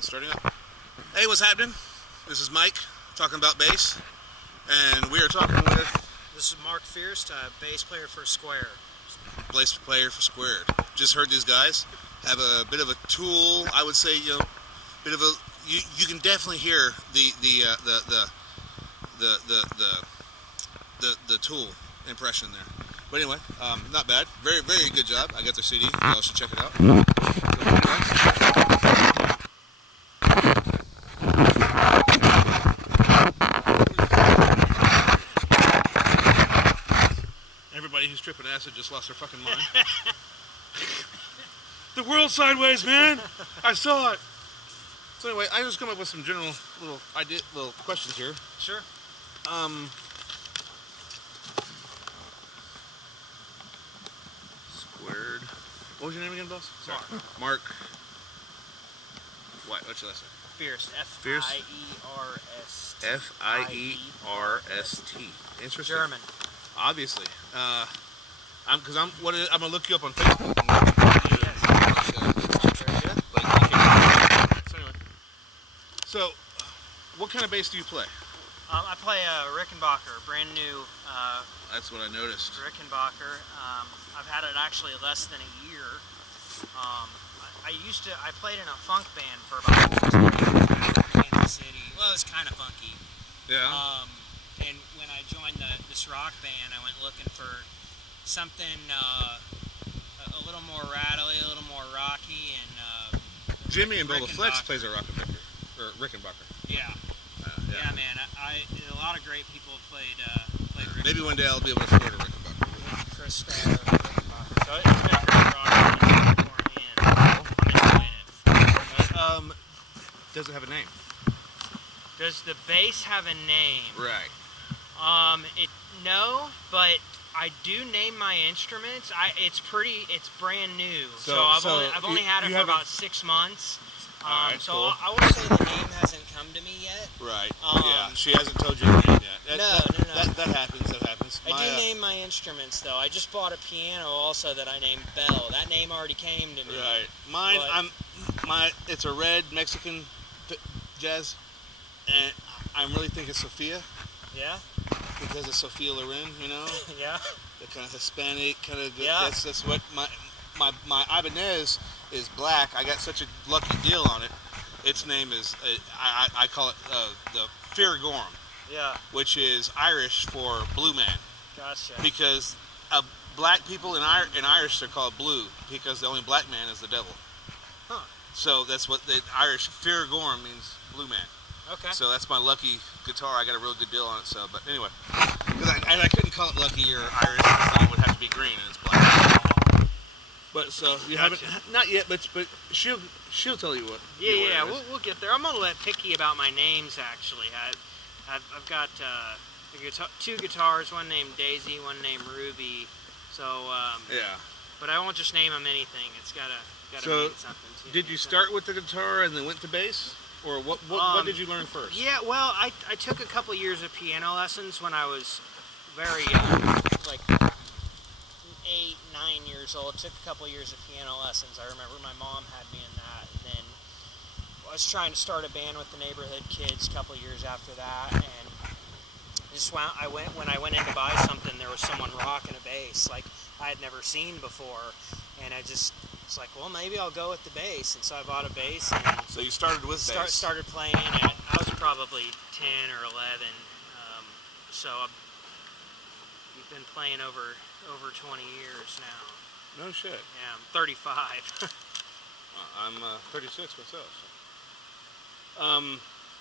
Starting up. Hey, what's happening? This is Mike talking about bass, and we are talking with This is Mark Fierst, bass player for Square. bass player for Squared. Just heard these guys have a bit of a tool. I would say, bit of a. You can definitely hear the tool impression there. But anyway, not bad. Very very good job. I got their CD. Y'all should check it out. Everybody who's tripping acid just lost their fucking mind. The world's sideways, man. I saw it. So anyway, I just come up with some general little questions here. Sure. Squared. What was your name again, boss? Sorry. Mark. What? What's your last name? Fierst. Fierst? F-I-E-R-S-T. F-I-E-R-S-T. Interesting. German. Obviously. I'm gonna look you up on Facebook. Very good. So anyway. So, what kind of bass do you play? I play a Rickenbacker, brand new That's what I noticed. Rickenbacker. I've had it actually less than a year. I played in a funk band for about 2 years back in Kansas City. Well, it was kind of funky. Yeah. And when I joined this rock band, I went looking for something a little more rattly, a little more rocky, and Jimmy and Boba Flex plays a Rickenbacker. Yeah. Yeah, man. A lot of great people have played Rickenbacker. Maybe one day I'll be able to afford a Rickenbacker. Chris Rickenbacker. So it's been a great rock for me, and I'm enjoying it. Does it have a name? Does the bass have a name? Right. No, but I do name my instruments. It's brand new. So I've only had it for about 6 months. Alright, so cool. I would say the name hasn't come to me yet. Right. Yeah. She hasn't told you the name yet. No. That happens. I do name my instruments though. I just bought a piano also that I named Bell. That name already came to me. Right. Mine. It's a red Mexican jazz, and I really think it's Sophia. Yeah. Because of Sophia Loren, Yeah. The kind of Hispanic kind of. Yeah. That's what my Ibanez is black. I got such a lucky deal on it. Its name is I call it the Fiergorum. Yeah. Which is Irish for blue man. Gotcha. Because black people in Irish are called blue because the only black man is the devil. Huh. So that's what the Irish Fiergorum means, blue man. Okay. So that's my lucky guitar. I got a real good deal on it. So, but anyway, I couldn't call it lucky or Irish because then it would have to be green and it's black. But so you haven't, not yet, but she'll tell you what. Yeah. We'll get there. I'm gonna let picky about my names actually. I've got two guitars, one named Daisy, one named Ruby. So yeah. But I won't just name them anything. It's gotta mean something to me. Did you start with the guitar and then went to bass? Or what did you learn first? Yeah, well, I took a couple years of piano lessons when I was very young, like 8, 9 years old. Took a couple years of piano lessons. I remember my mom had me in that, and then I was trying to start a band with the neighborhood kids a couple years after that, and when I went in to buy something, there was someone rocking a bass like I had never seen before, and it's like, well, maybe I'll go with the bass, and so I bought a bass. And so you started with bass. Started playing it. I was probably 10 or 11. So we've been playing over 20 years now. No shit. Yeah, I'm 35. I'm 36 myself.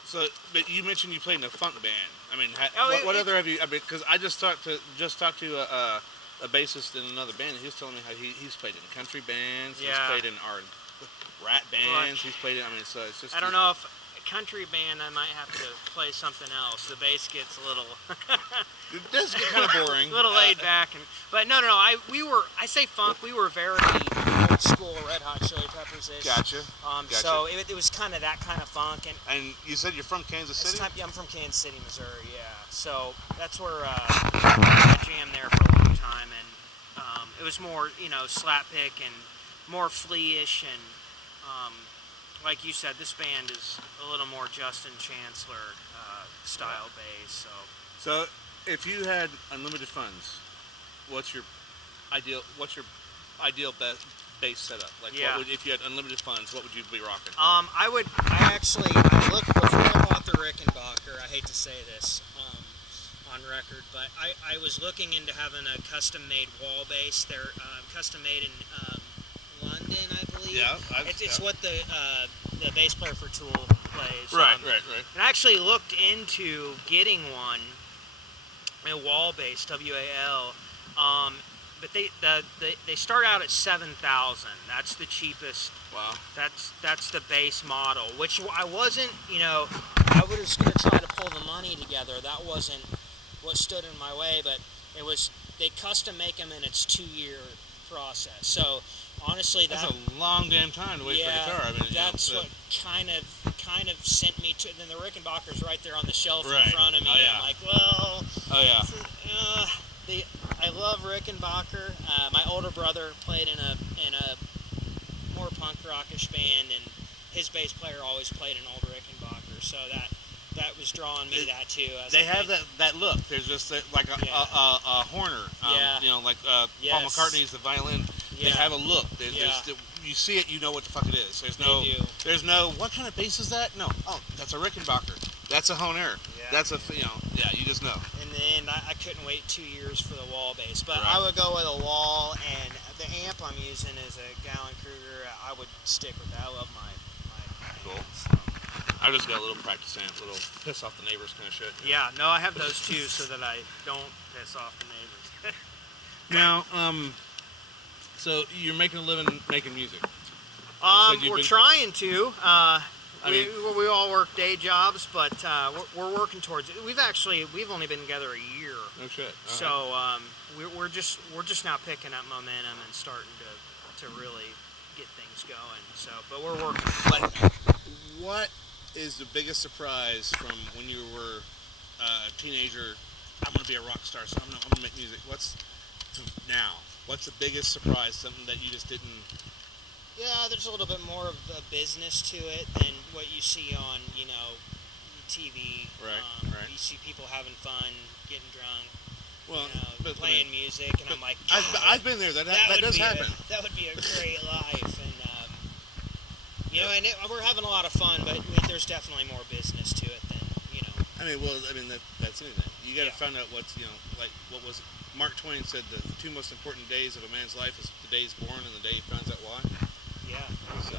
So, but you mentioned you played in a funk band. I mean, what other have you? I mean, because I just talked to a bassist in another band, and he was telling me how he's played in country bands. Yeah. He's played in our rat bands. He's played in. I mean, so it's just. I don't know if a country band. I might have to play something else. The bass gets a little. It does get kind of boring. A little laid back, but no. I say funk. We were very old school Red Hot Chili Peppers-ish. Gotcha. So it was kind of that kind of funk. And you said you're from Kansas City? Yeah, I'm from Kansas City, Missouri. Yeah. So that's where I jammed there for a long time, and it was more slap pick and more flea-ish, and like you said, this band is a little more Justin Chancellor style bass. So, if you had unlimited funds, what's your ideal bass setup? Like, if you had unlimited funds, what would you be rocking? I looked before I bought the Rickenbacker. I hate to say this on record, but I was looking into having a custom-made wall bass. They're custom-made in London, I believe. Yeah, it's what the bass player for Tool plays. Right. And I actually looked into getting one, a wall bass, WAL. But they start out at 7,000. That's the cheapest. Wow. That's the base model, which I wasn't. I was just gonna try to pull the money together. That wasn't what stood in my way, but it was. They custom make them, and it's 2-year process. So honestly, that's a long damn time to wait for a guitar. I mean, that's what kind of sent me to. Then the Rickenbacker's right there on the shelf in front of me. Oh, yeah. I'm like, well. Oh yeah. I love Rickenbacker. My older brother played in a more punk rockish band, and his bass player always played an old Rickenbacker, so that was drawing me that too. They have that look. There's just like a Horner. Paul McCartney's the violin. Yeah. They have a look. You see it, you know what the fuck it is. There's no what kind of bass is that? No. Oh, that's a Rickenbacker. That's a Horner. Yeah. That's you just know. And then I couldn't wait 2 years for the wall bass, but I would go with a wall, and the amp I'm using is a Gallon Kruger. I would stick with that. I love my cool. amp, so. I just got a little practice amp, a little piss off the neighbors kind of shit. Yeah, no, I have those too, so that I don't piss off the neighbors. Now, so you're making a living making music. We're trying to. We all work day jobs, but we're working towards it. We've only been together a year. No shit. So we're just now picking up momentum and starting to really get things going. So, but we're working. What is the biggest surprise from when you were a teenager? I'm going to be a rock star, so I'm going to make music. What's the biggest surprise? Something that you just didn't. Yeah, there's a little bit more of a business to it than what you see on, TV. Right. You see people having fun, getting drunk, playing playing music, and I'm like, I've been there. That does happen. That would be a great life, and we're having a lot of fun, but there's definitely more business to it than. That's anything. You got to find out what's what was it? Mark Twain said the 2 most important days of a man's life is the day he's born and the day he finds out why. Yeah. So.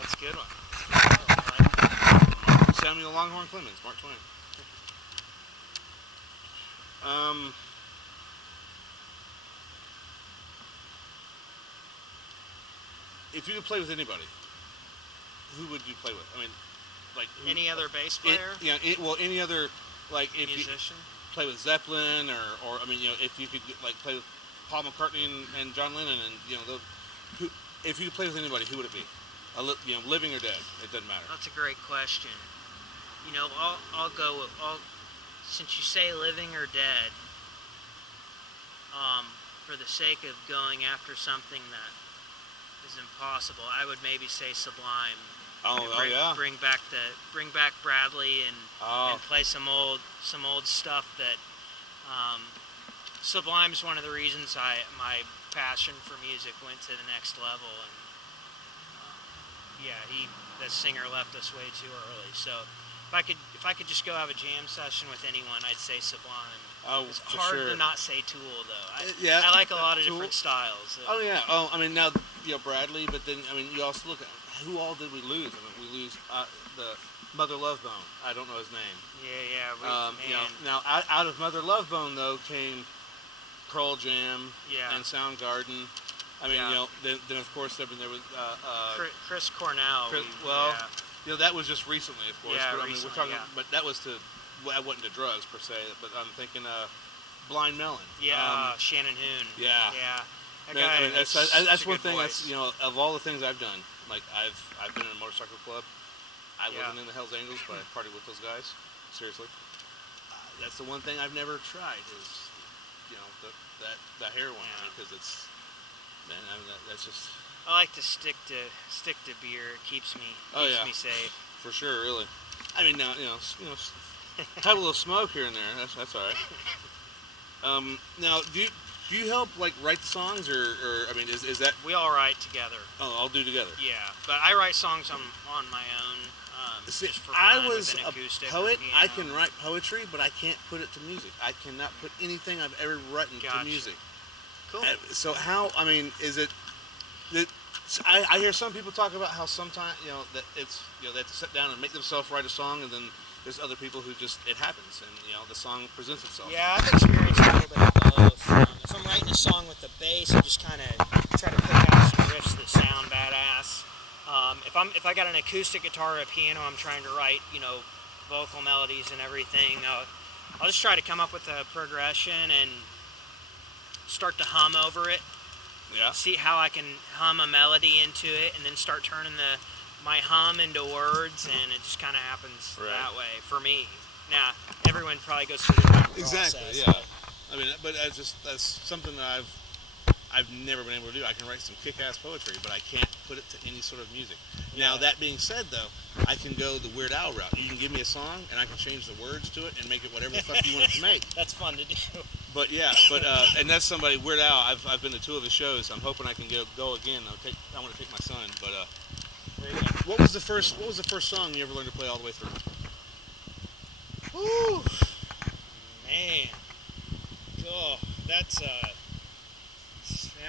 That's a good one. Samuel Longhorn Clemens, Mark Twain. If you could play with anybody, who would you play with? I mean, like any other bass player? Any other musician. Play with Zeppelin, or if you could play with Paul McCartney and John Lennon, and if you could play with anybody, who would it be? Living or dead? It doesn't matter. That's a great question. I'll go with since you say living or dead. For the sake of going after something that is impossible, I would maybe say Sublime. Bring back Bradley and play some old stuff that. Sublime's one of the reasons my passion for music went to the next level, and the singer left us way too early. So if I could just go have a jam session with anyone, I'd say Sublime. It's hard to not say Tool though. I like a lot of different styles. Now Bradley, but then you also look at who all did we lose? We lose the Mother Love Bone. I don't know his name. Now out of Mother Love Bone though came Pearl Jam and Soundgarden. Then of course there was Chris Cornell. That was just recently, of course. Yeah, but, we're talking, but that was I wasn't to drugs per se. But I'm thinking Blind Melon. Shannon Hoon. Yeah. That's one thing. Voice. That's of all the things I've done. Like I've been in a motorcycle club. I wasn't in the Hells Angels, but I partied with those guys. Seriously, that's the one thing I've never tried is, the heroin because it's, man. That's just I like to stick to beer. It keeps me me safe. For sure, really. I mean, now have a little smoke here and there. That's all right. Now, do you help like write the songs, or I mean, is that we all write together? Oh, all do together. Yeah, but I write songs on my own. See, just for fun, I was with an a acoustic poet. or, I can write poetry, but I can't put it to music. I cannot put anything I've ever written to music. Cool. So how? I mean, is it? I hear some people talk about how sometimes that it's they have to sit down and make themselves write a song, and then there's other people who just it happens, and the song presents itself. Yeah, I've experienced a little bit of both. If I'm writing a song with the bass, I just kind of try to pick out some riffs that sound badass. If I got an acoustic guitar or a piano, I'm trying to write vocal melodies and everything. I'll just try to come up with a progression and start to hum over it. Yeah. See how I can hum a melody into it, and then start turning my hum into words, and it just kind of happens that way for me. Now, everyone probably goes through the process. Exactly. Yeah. I mean, but that's something that I've never been able to do. I can write some kick-ass poetry, but I can't put it to any sort of music. Yeah. Now, that being said, though, I can go the Weird Al route. You can give me a song, and I can change the words to it and make it whatever the fuck you want it to make. That's fun to do. But yeah, and that's somebody, Weird Al. I've been to 2 of his shows. I'm hoping I can go again. I want to take my son. But what was the first song you ever learned to play all the way through? Whew, man. Oh, that's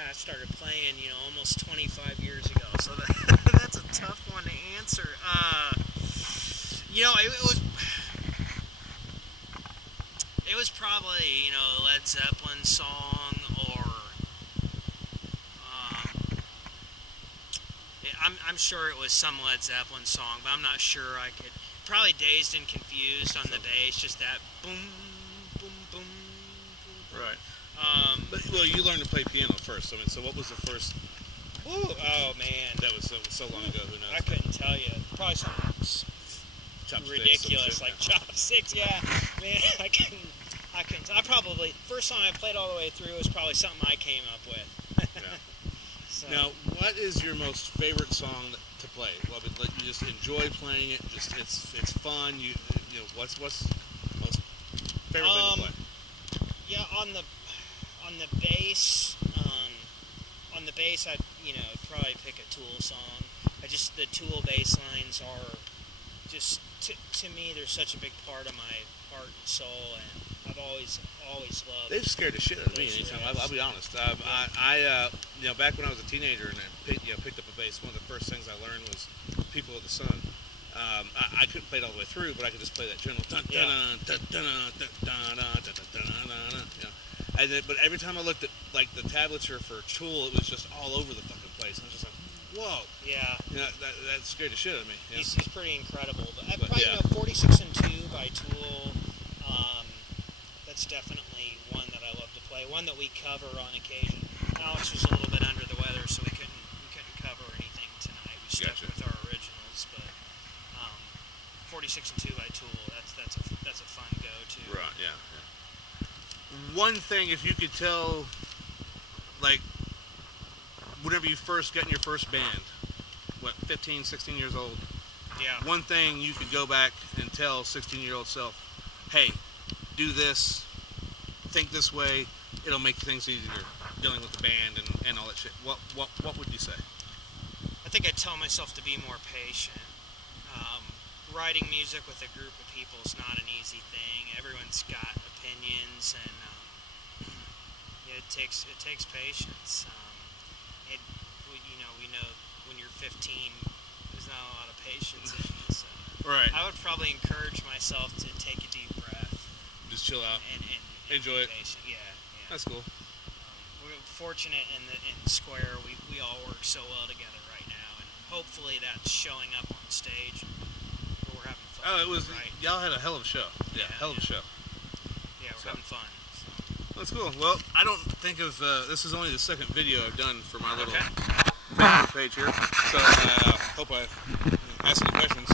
I started playing, almost 25 years ago. So that's a tough one to answer. It was probably, Led Zeppelin song, or I'm sure it was some Led Zeppelin song, but I'm not sure I could. Probably Dazed and Confused on the bass, just that boom, boom, boom, boom. Right. But you learned to play piano first. I mean, so what was the first? Ooh, oh man, that was so long ago. Who knows? I couldn't tell you. Probably something ridiculous, like chopsticks. Yeah, man, I couldn't. I probably first song I played all the way through was probably something I came up with. Yeah. So. Now, what is your most favorite song to play? Well, you just enjoy playing it. Just it's fun. What's the most favorite thing to play? Yeah, on the bass. On the bass, I'd probably pick a Tool song. The Tool bass lines are just to me, they're such a big part of my heart and soul, and I've always loved. They've scared the shit out of me anytime. I'll be honest. I back when I was a teenager and I picked up a bass, one of the first things I learned was People of the Sun. I couldn't play it all the way through, but I could just play that general. But every time I looked at like the tablature for Tool, it was just all over the fucking place. I was just like, whoa. Yeah. That scared the shit out of me. Yeah. He's pretty incredible. But probably 46 and 2 by Tool. That's definitely one that I love to play. One that we cover on occasion. Alex was a little bit under the weather, so we couldn't cover anything tonight. We stuck with our originals, but 46 and 2 by Tool. That's a fun go-to. Right. Yeah. One thing, if you could tell, like, whenever you first got in your first band, 15, 16 years old. Yeah. One thing you could go back and tell 16-year-old self, hey, do this, think this way, it'll make things easier dealing with the band and all that shit. What would you say? I think I'd tell myself to be more patient. Writing music with a group of people is not an easy thing. Everyone's got opinions, and it takes patience. We know when you're 15, there's not a lot of patience in you. So right. I would probably encourage myself to take a deep breath. Just chill out. And enjoy it. Patient. Yeah. That's cool. We're fortunate in Square. We all work so well together right now, and hopefully that's showing up on stage. We're having fun. Oh, it was. Right? Y'all had a hell of a show. Yeah, hell of a show. Yeah, we're having fun. So. That's cool. Well, I don't think of this is only the second video I've done for my little Facebook page here. So hope I ask any questions.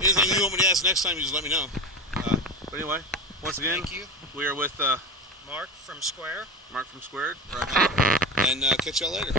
Anything you want me to ask next time, you just let me know. But anyway, once again, thank you. We are with Mark from Square. Mark from Squared. Right. And catch y'all later.